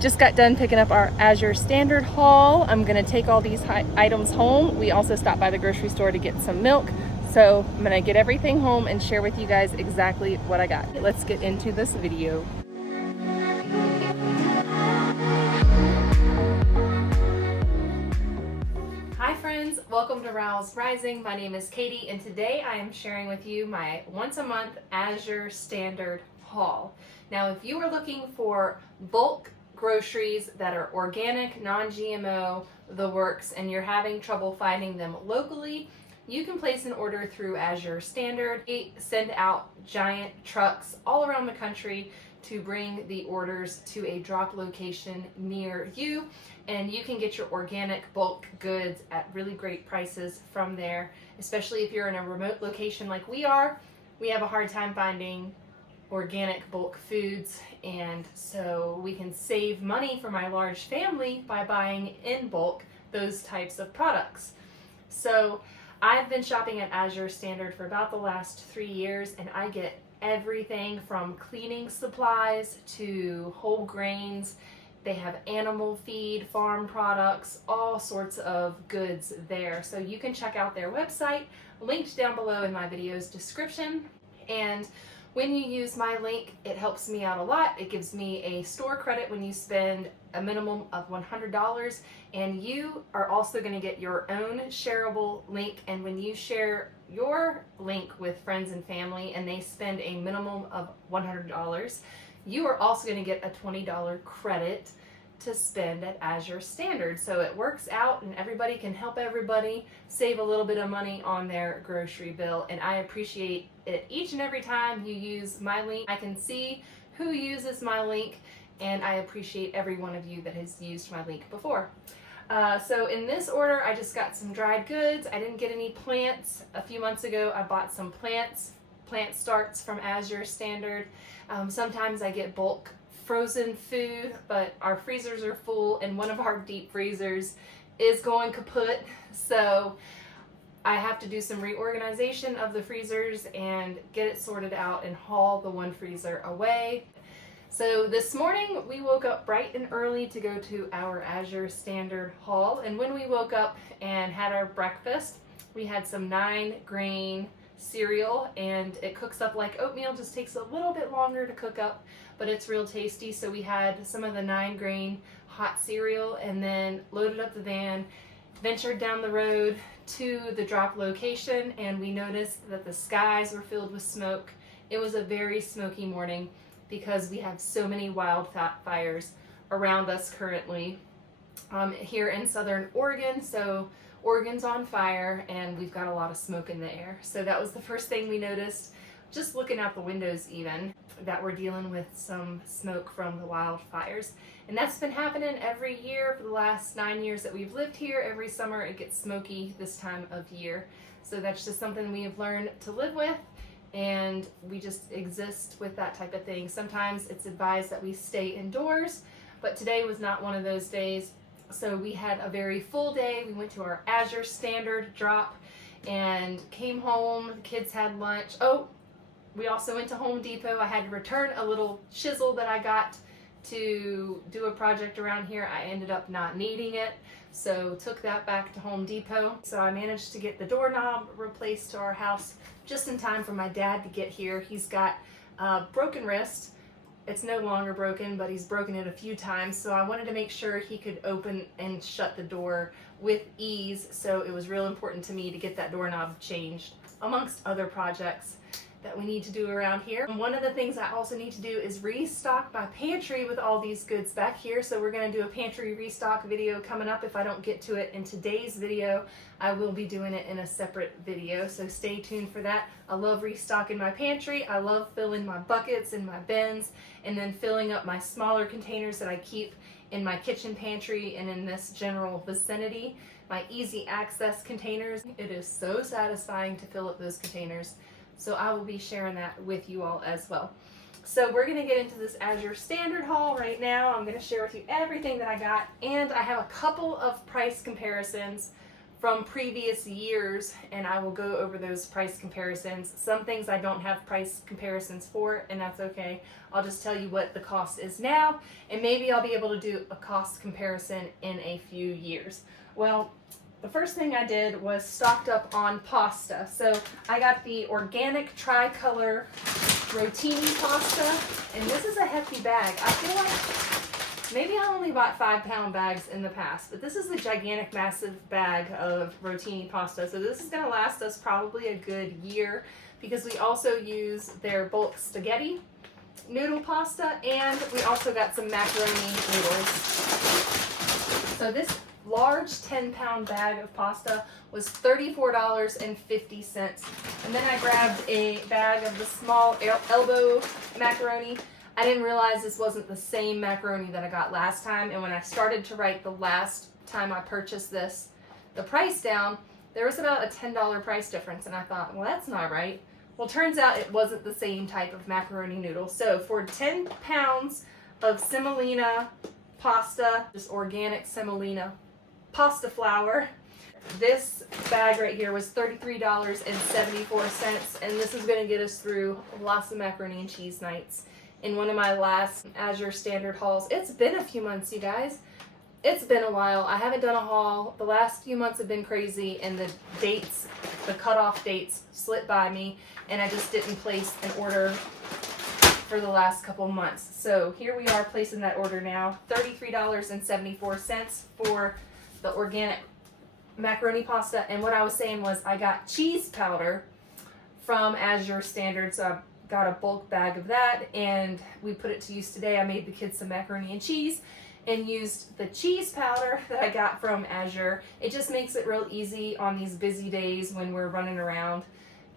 Just got done picking up our Azure Standard haul. I'm gonna take all these items home. We also stopped by the grocery store to get some milk. So I'm gonna get everything home and share with you guys exactly what I got. Let's get into this video. Hi friends, welcome to Rouse Rising. My name is Katie and today I am sharing with you my once a month Azure Standard haul. Now if you are looking for bulk groceries that are organic, non-GMO, the works, and you're having trouble finding them locally, you can place an order through Azure Standard. They send out giant trucks all around the country to bring the orders to a drop location near you, and you can get your organic bulk goods at really great prices from there, especially if you're in a remote location like we are. We have a hard time finding organic bulk foods, and so we can save money for my large family by buying in bulk those types of products. So I've been shopping at Azure Standard for about the last 3 years, and I get everything from cleaning supplies to whole grains. They have animal feed, farm products, all sorts of goods there. So you can check out their website, linked down below in my video's description. And when you use my link, it helps me out a lot. It gives me a store credit when you spend a minimum of $100, and you are also going to get your own shareable link. And when you share your link with friends and family and they spend a minimum of $100, you are also going to get a $20 credit to spend at Azure Standard. So it works out and everybody can help everybody save a little bit of money on their grocery bill, and I appreciate it each and every time you use my link. I can see who uses my link, and I appreciate every one of you that has used my link before. So in this order, I just got some dried goods. I didn't get any plants. A few months ago, I bought some plant starts from Azure Standard. Sometimes I get bulk frozen food, but our freezers are full and one of our deep freezers is going kaput. So I have to do some reorganization of the freezers and get it sorted out and haul the one freezer away. So this morning we woke up bright and early to go to our Azure Standard haul, and when we woke up and had our breakfast, we had some 9-grain cereal, and it cooks up like oatmeal, just takes a little bit longer to cook up, but it's real tasty. So we had some of the 9-grain hot cereal and then loaded up the van, ventured down the road to the drop location, and we noticed that the skies were filled with smoke. It was a very smoky morning because we have so many wildfires around us currently here in southern Oregon. So Oregon's on fire and we've got a lot of smoke in the air. So that was the first thing we noticed, just looking out the windows even, that we're dealing with some smoke from the wildfires. And that's been happening every year for the last 9 years that we've lived here. Every summer it gets smoky this time of year. So that's just something we have learned to live with, and we just exist with that type of thing. Sometimes it's advised that we stay indoors, but today was not one of those days. So we had a very full day. We went to our Azure Standard drop and came home. The kids had lunch. Oh, we also went to Home Depot. I had to return a little chisel that I got to do a project around here. I ended up not needing it, so took that back to Home Depot. So I managed to get the doorknob replaced to our house just in time for my dad to get here. He's got a broken wrist. It's no longer broken, but he's broken it a few times, so I wanted to make sure he could open and shut the door with ease, so it was real important to me to get that doorknob changed, amongst other projects that we need to do around here. One of the things I also need to do is restock my pantry with all these goods back here, so we're going to do a pantry restock video coming up. If I don't get to it in today's video, I will be doing it in a separate video, so stay tuned for that. I love restocking my pantry. I love filling my buckets and my bins, and then filling up my smaller containers that I keep in my kitchen pantry and in this general vicinity. My easy access containers. It is so satisfying to fill up those containers. So I will be sharing that with you all as well. So we're going to get into this Azure Standard haul right now. I'm going to share with you everything that I got, and I have a couple of price comparisons from previous years, and I will go over those price comparisons. Some things I don't have price comparisons for, and that's okay. I'll just tell you what the cost is now, and maybe I'll be able to do a cost comparison in a few years. Well, the first thing I did was stocked up on pasta. So I got the organic tricolor rotini pasta, and this is a hefty bag. I feel like maybe I only bought 5-pound bags in the past, but this is a gigantic, massive bag of rotini pasta. So this is gonna last us probably a good year, because we also use their bulk spaghetti noodle pasta, and we also got some macaroni noodles. So this large 10-pound bag of pasta was $34.50. And then I grabbed a bag of the small elbow macaroni. I didn't realize this wasn't the same macaroni that I got last time, and when I started to write the last time I purchased this, the price down, there was about a $10 price difference, and I thought, well, that's not right. Well, turns out it wasn't the same type of macaroni noodle. So for 10 pounds of semolina pasta, just organic semolina pasta flour, this bag right here was $33.74, and this is going to get us through lots of macaroni and cheese nights. In one of my last Azure Standard hauls, it's been a few months, you guys. It's been a while. I haven't done a haul. The last few months have been crazy, and the dates, the cutoff dates, slipped by me, and I just didn't place an order for the last couple months. So here we are placing that order now. $33.74 for the organic macaroni pasta. And what I was saying was I got cheese powder from Azure Standard, so I got a bulk bag of that, and we put it to use today. I made the kids some macaroni and cheese and used the cheese powder that I got from Azure. It just makes it real easy on these busy days when we're running around.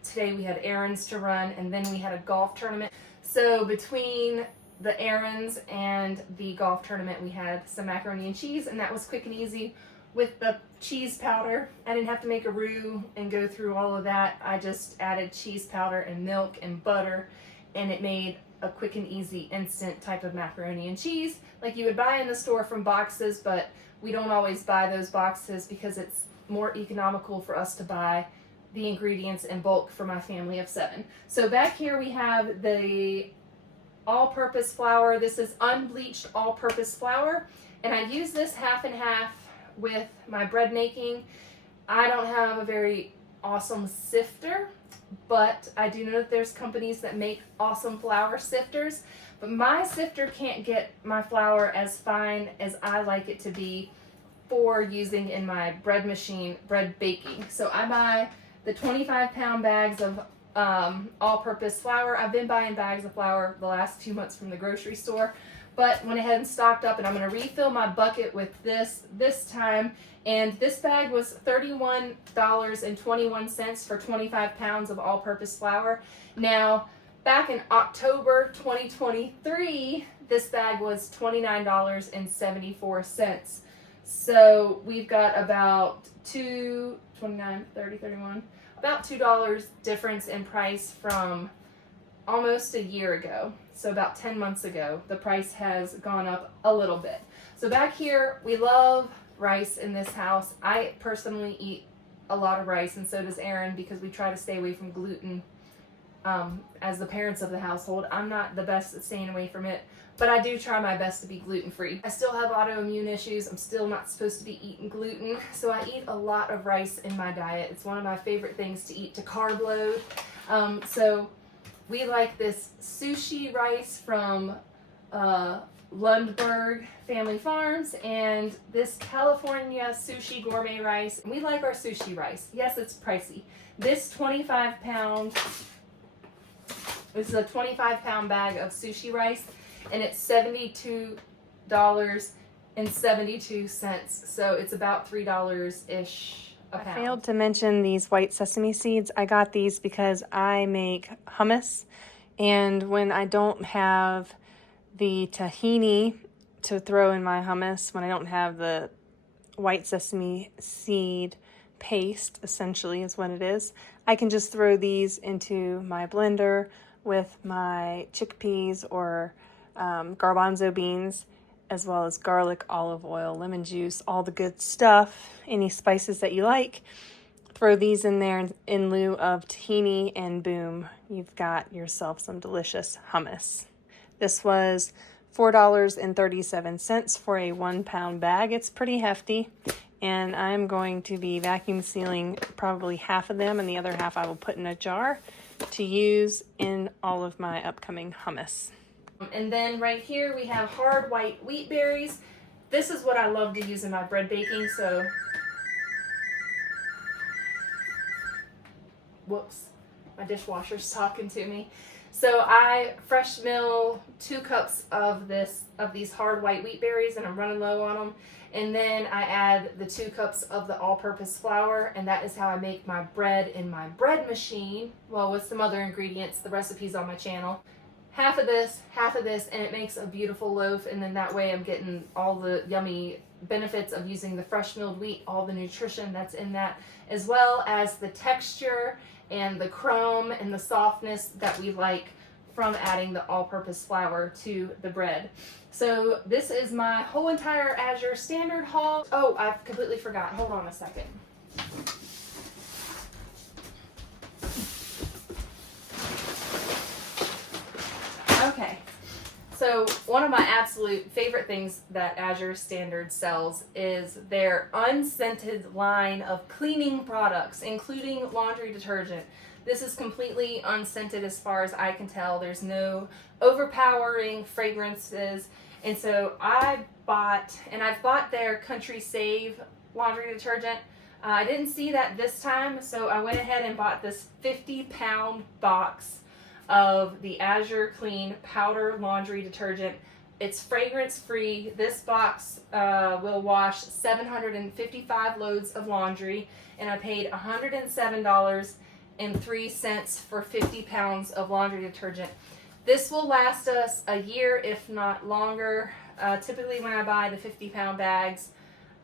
Today we had errands to run, and then we had a golf tournament. So between the errands and the golf tournament, we had some macaroni and cheese, and that was quick and easy. With the cheese powder, I didn't have to make a roux and go through all of that. I just added cheese powder and milk and butter, and it made a quick and easy instant type of macaroni and cheese like you would buy in the store from boxes, but we don't always buy those boxes because it's more economical for us to buy the ingredients in bulk for my family of 7. So back here we have the all-purpose flour. This is unbleached all-purpose flour, and I use this half and half with my bread making. I don't have a very awesome sifter, but I do know that there's companies that make awesome flour sifters, but my sifter can't get my flour as fine as I like it to be for using in my bread machine, bread baking. So I buy the 25-pound bags of all-purpose flour. I've been buying bags of flour the last 2 months from the grocery store, but went ahead and stocked up, and I'm going to refill my bucket with this time. And this bag was $31.21 for 25 pounds of all-purpose flour. Now, back in October 2023, this bag was $29.74. So we've got about about $2 difference in price from almost a year ago. So about 10 months ago, the price has gone up a little bit. So back here, we love rice in this house. I personally eat a lot of rice, and so does Aaron, because we try to stay away from gluten as the parents of the household. I'm not the best at staying away from it, but I do try my best to be gluten-free. I still have autoimmune issues. I'm still not supposed to be eating gluten, so I eat a lot of rice in my diet. It's one of my favorite things to eat to carb load. So we like this sushi rice from Lundberg Family Farms, and this California sushi gourmet rice. We like our sushi rice. Yes, it's pricey. This 25-pound, this is a 25-pound bag of sushi rice, and it's $72.72. So it's about $3-ish a pound. I failed to mention these white sesame seeds. I got these because I make hummus, and when I don't have the tahini to throw in my hummus, when I don't have the white sesame seed paste, essentially is what it is, I can just throw these into my blender with my chickpeas or garbanzo beans, as well as garlic, olive oil, lemon juice, all the good stuff, any spices that you like. Throw these in there in lieu of tahini, and boom, you've got yourself some delicious hummus. This was $4.37 for a 1-pound bag. It's pretty hefty, and I'm going to be vacuum sealing probably half of them, and the other half I will put in a jar to use in all of my upcoming hummus. And then right here we have hard white wheat berries. This is what I love to use in my bread baking, so whoops, my dishwasher's talking to me. So I fresh mill 2 cups of these hard white wheat berries, and I'm running low on them. And then I add the 2 cups of the all-purpose flour, and that is how I make my bread in my bread machine. Well, with some other ingredients, the recipe's on my channel. Half of this, and it makes a beautiful loaf, and then that way I'm getting all the yummy benefits of using the fresh milled wheat, all the nutrition that's in that, as well as the texture and the crumb and the softness that we like from adding the all-purpose flour to the bread. So this is my whole entire Azure Standard haul. Oh, I've completely forgot. Hold on a second. Okay, so one of my absolute favorite things that Azure Standard sells is their unscented line of cleaning products, including laundry detergent. This is completely unscented as far as I can tell. There's no overpowering fragrances. And so I've bought their Country Save laundry detergent. I didn't see that this time, so I went ahead and bought this 50-pound box of the Azure Clean powder laundry detergent. It's fragrance free. This box will wash 755 loads of laundry, and I paid $107.03 for 50 pounds of laundry detergent. This will last us a year, if not longer. Typically when I buy the 50-pound bags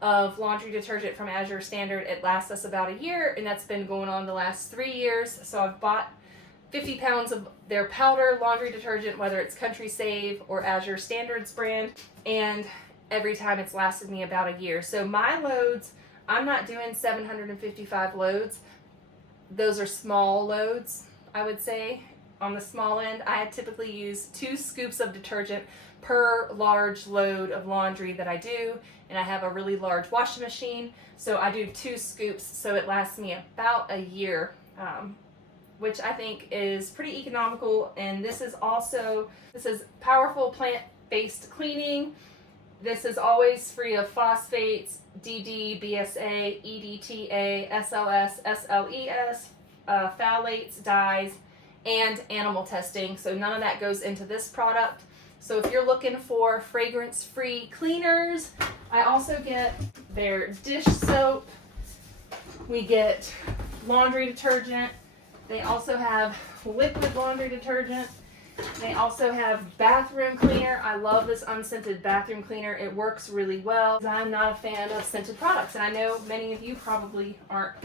of laundry detergent from Azure Standard, it lasts us about a year, and that's been going on the last 3 years. So I've bought 50 pounds of their powder laundry detergent, whether it's Country Save or Azure Standards brand, and every time it's lasted me about a year. So my loads, I'm not doing 755 loads. Those are small loads, I would say. On the small end, I typically use 2 scoops of detergent per large load of laundry that I do, and I have a really large washing machine, so I do 2 scoops, so it lasts me about a year, which I think is pretty economical. And this is powerful plant-based cleaning. This is always free of phosphates, DD, BSA, EDTA, SLS, SLES, phthalates, dyes, and animal testing. So none of that goes into this product. So if you're looking for fragrance-free cleaners, I also get their dish soap. We get laundry detergent. They also have liquid laundry detergent. They also have bathroom cleaner. I love this unscented bathroom cleaner. It works really well. I'm not a fan of scented products, and I know many of you probably aren't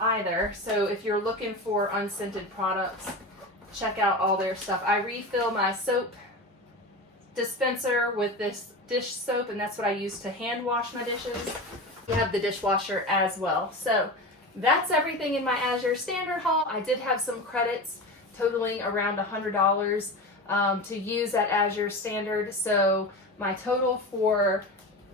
either. So if you're looking for unscented products, check out all their stuff. I refill my soap dispenser with this dish soap, and that's what I use to hand wash my dishes. We have the dishwasher as well. So that's everything in my Azure Standard haul. I did have some credits totaling around $100 to use at Azure Standard. So my total for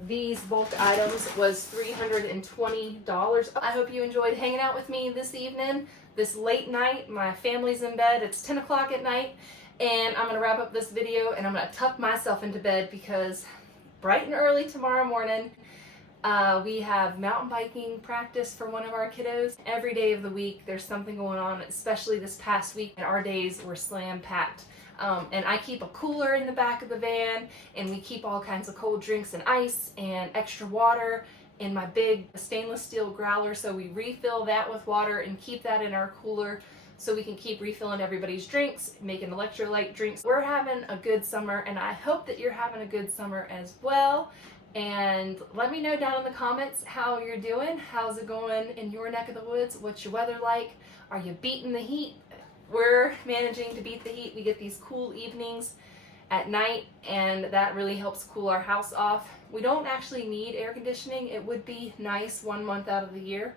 these bulk items was $320. I hope you enjoyed hanging out with me this evening, this late night. My family's in bed. It's 10 o'clock at night, and I'm going to wrap up this video, and I'm going to tuck myself into bed because bright and early tomorrow morning, we have mountain biking practice for one of our kiddos. Every day of the week there's something going on, especially this past week, and our days were slam packed. And I keep a cooler in the back of the van, and we keep all kinds of cold drinks and ice and extra water in my big stainless steel growler, so we refill that with water and keep that in our cooler so we can keep refilling everybody's drinks, making electrolyte drinks. We're having a good summer, and I hope that you're having a good summer as well. And let me know down in the comments how you're doing. How's it going in your neck of the woods? What's your weather like? Are you beating the heat? We're managing to beat the heat. We get these cool evenings, at night, and that really helps cool our house off. We don't actually need air conditioning. It would be nice 1 month out of the year,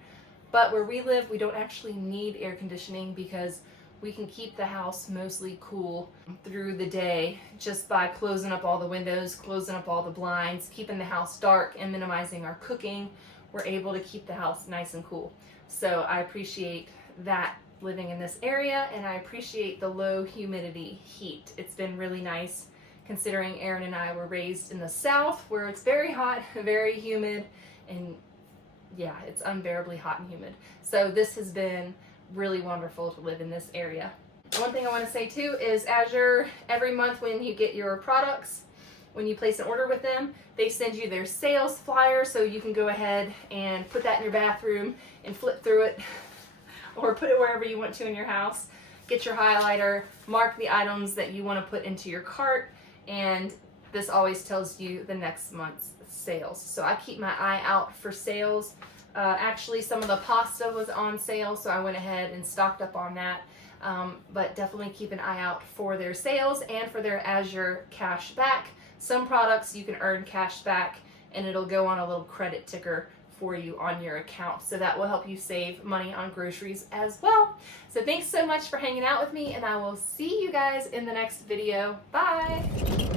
but where we live, we don't actually need air conditioning because we can keep the house mostly cool through the day just by closing up all the windows, closing up all the blinds, keeping the house dark, and minimizing our cooking. We're able to keep the house nice and cool. So I appreciate that living in this area, and I appreciate the low humidity heat. It's been really nice considering Aaron and I were raised in the South where it's very hot, very humid, and yeah, it's unbearably hot and humid. So this has been really wonderful to live in this area. One thing I want to say too is Azure, every month when you get your products, when you place an order with them, they send you their sales flyer, so you can go ahead and put that in your bathroom and flip through it or put it wherever you want to in your house. Get your highlighter, mark the items that you want to put into your cart, and this always tells you the next month's sales. So I keep my eye out for sales. Actually, some of the pasta was on sale, so I went ahead and stocked up on that. But definitely keep an eye out for their sales and for their Azure cash back. Some products you can earn cash back, and it'll go on a little credit ticker for you on your account. So that will help you save money on groceries as well. So thanks so much for hanging out with me, and I will see you guys in the next video. Bye!